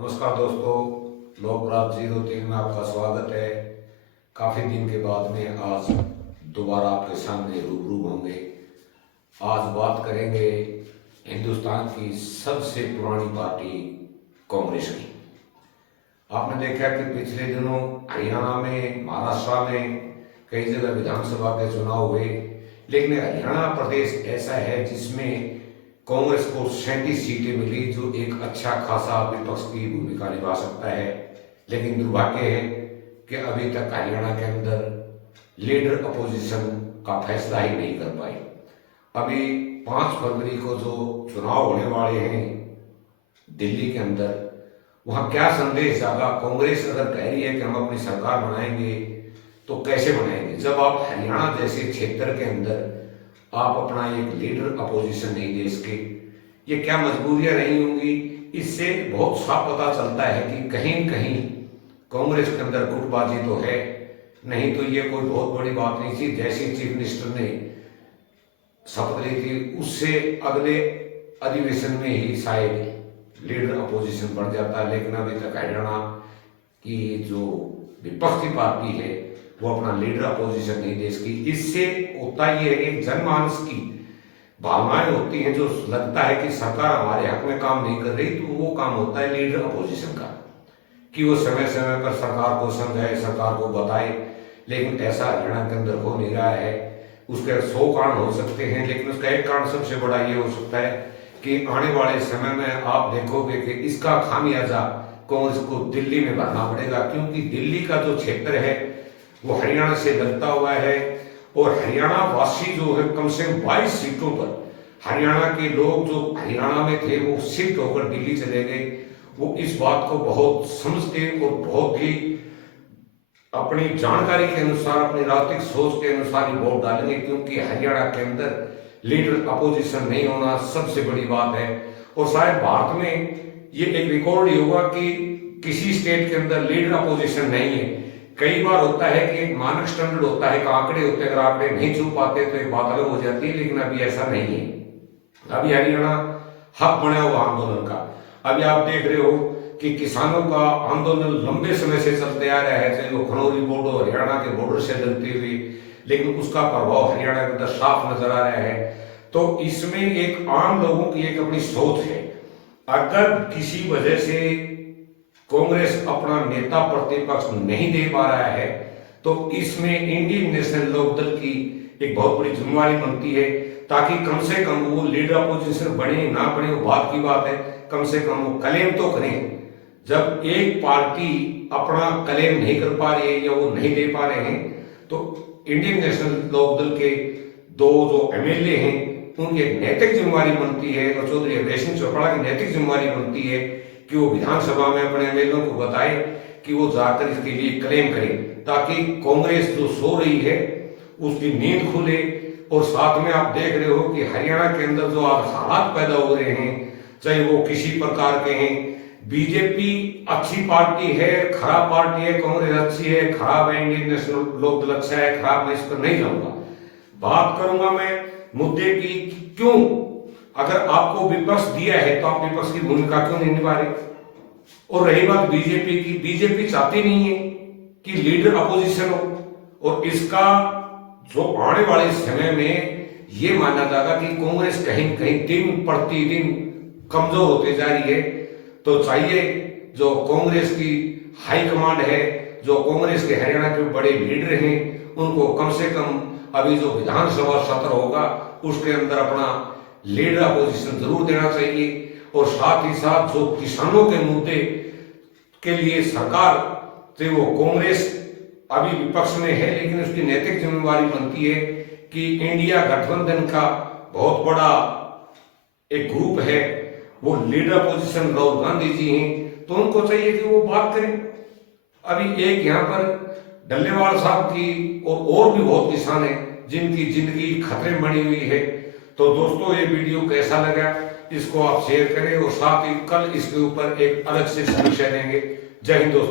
नमस्कार दोस्तों, लोकराज 03 में आपका स्वागत है। काफ़ी दिन के बाद में आज दोबारा आपके सामने रूबरू होंगे। आज बात करेंगे हिंदुस्तान की सबसे पुरानी पार्टी कांग्रेस की। आपने देखा कि पिछले दिनों हरियाणा में, महाराष्ट्र में कई जगह विधानसभा के चुनाव हुए, लेकिन हरियाणा प्रदेश ऐसा है जिसमें कांग्रेस को 37 सीटें मिली, जो एक अच्छा खासा विपक्ष की भूमिका निभा सकता है। लेकिन दुर्भाग्य है कि अभी तक हरियाणा के अंदर लीडर अपोजिशन का फैसला ही नहीं कर पाए। अभी 5 फरवरी को जो चुनाव होने वाले हैं दिल्ली के अंदर, वहां क्या संदेश जागा? कांग्रेस अगर कह रही है कि हम अपनी सरकार बनाएंगे, तो कैसे बनाएंगे जब आप हरियाणा जैसे क्षेत्र के अंदर आप अपना एक लीडर अपोजिशन नहीं दे सके? ये क्या मजबूरियां रही होंगी? इससे बहुत साफ पता चलता है कि कहीं कहीं कांग्रेस के अंदर गुटबाजी तो है, नहीं तो ये कोई बहुत बड़ी बात नहीं थी। जैसे चीफ मिनिस्टर ने शपथ ली थी, उससे अगले अधिवेशन में ही शायद लीडर अपोजिशन बढ़ जाता है। लेकिन अभी तक हरियाणा की जो विपक्षी पार्टी है वो अपना लीडर अपोजिशन नहीं दे सकी। इससे होता ये है कि जनमानस की भावनाएं होती हैं, जो लगता है कि सरकार हमारे हक में काम नहीं कर रही, तो वो काम होता है लीडर अपोजिशन का, कि वो समय समय पर सरकार को समझाए, सरकार को बताए। लेकिन ऐसा हरियाणा के अंदर हो नहीं रहा है। उसके 100 कारण हो सकते हैं, लेकिन उसका एक कारण सबसे बड़ा ये हो सकता है कि आने वाले समय में आप देखोगे कि इसका खामियाजा कांग्रेस को दिल्ली में भरना पड़ेगा, क्योंकि दिल्ली का जो क्षेत्र है वो हरियाणा से लगता हुआ है। और हरियाणा वासी जो है, कम से कम 22 सीटों पर हरियाणा के लोग जो हरियाणा में थे वो शिफ्ट होकर दिल्ली चले गए। वो इस बात को बहुत समझते और बहुत ही अपनी जानकारी के अनुसार, अपनी राजनीतिक सोच के अनुसार ही वोट डालेंगे, क्योंकि हरियाणा के अंदर लीडर अपोजिशन नहीं होना सबसे बड़ी बात है। और शायद भारत में ये एक रिकॉर्ड ही होगा कि किसी स्टेट के अंदर लीडर अपोजिशन नहीं है। कई बार होता है कि एक मानक स्टैंडर्ड होता है, आंकड़े होते हैं, अगर आंकड़े नहीं छू पाते तो एक बात अलग हो जाती है, लेकिन अभी ऐसा नहीं है। अभी हरियाणा हब बना हुआ आंदोलन का। अभी आप देख रहे हो कि किसानों का आंदोलन लंबे समय से चलते आ रहा है, चाहे वो खनौरी बॉर्डर, हरियाणा के बॉर्डर से लगते हुए, लेकिन उसका प्रभाव हरियाणा के अंदर साफ नजर आ रहा है। तो इसमें एक आम लोगों की एक अपनी सोच है। अगर किसी वजह से कांग्रेस अपना नेता प्रतिपक्ष नहीं दे पा रहा है, तो इसमें इंडियन नेशनल लोकदल की एक बहुत बड़ी जिम्मेवारी बनती है, ताकि कम से कम वो लीडर अपोजिशन बने ना बने वो बात की बात है, कम से कम वो क्लेम तो करें। जब एक पार्टी अपना क्लेम नहीं कर पा रही है या वो नहीं दे पा रहे हैं, तो इंडियन नेशनल लोकदल के 2 जो एमएलए हैं उनकी एक नैतिक जिम्मेवारी बनती है, और चौधरी अभय सिंह चोपड़ा की नैतिक जिम्मेवारी बनती है कि वो विधानसभा में अपने एमएलए को बताए कि वो जाकर इसके लिए क्लेम करें, ताकि कांग्रेस जो सो रही है उसकी नींद खुले। और साथ में आप देख रहे हो कि हरियाणा के अंदर जो आज हालात पैदा हो रहे हैं, चाहे वो किसी प्रकार के हैं, बीजेपी अच्छी पार्टी है, खराब पार्टी है, कांग्रेस अच्छी है, खराब है, इंडियन नेशनल लोकदल अच्छा है, खराब, मैं इस पर नहीं जाऊंगा। बात करूंगा मैं मुद्दे की, क्यों अगर आपको विपक्ष दिया है तो आप विपक्ष की भूमिका क्यों नहीं निभा रहे? और रही बात बीजेपी की, बीजेपी चाहती नहीं है कि लीडर अपोजिशन हो, और इसका जो आने वाले समय में ये माना जाएगा कि कांग्रेस कहीं कहीं दिन प्रतिदिन कमजोर होते जा रही है। तो चाहिए जो कांग्रेस की हाई कमांड है, जो कांग्रेस के हरियाणा के बड़े लीडर हैं, उनको कम से कम अभी जो विधानसभा सत्र होगा उसके अंदर अपना लीडर अपोजिशन जरूर देना चाहिए। और साथ ही साथ जो किसानों के मुद्दे के लिए सरकार से, वो कांग्रेस अभी विपक्ष में है, लेकिन उसकी नैतिक जिम्मेवारी बनती है कि इंडिया गठबंधन का बहुत बड़ा एक ग्रुप है, वो लीडर अपोजिशन राहुल गांधी जी हैं, तो उनको चाहिए कि वो बात करें। अभी एक यहाँ पर डल्लेवाल साहब की और भी बहुत किसान हैं जिनकी जिंदगी खतरे में बनी हुई है। तो दोस्तों, ये वीडियो कैसा लगा इसको आप शेयर करें, और साथ ही कल इसके ऊपर एक अलग से समीक्षा देंगे। जय हिंद दोस्तों।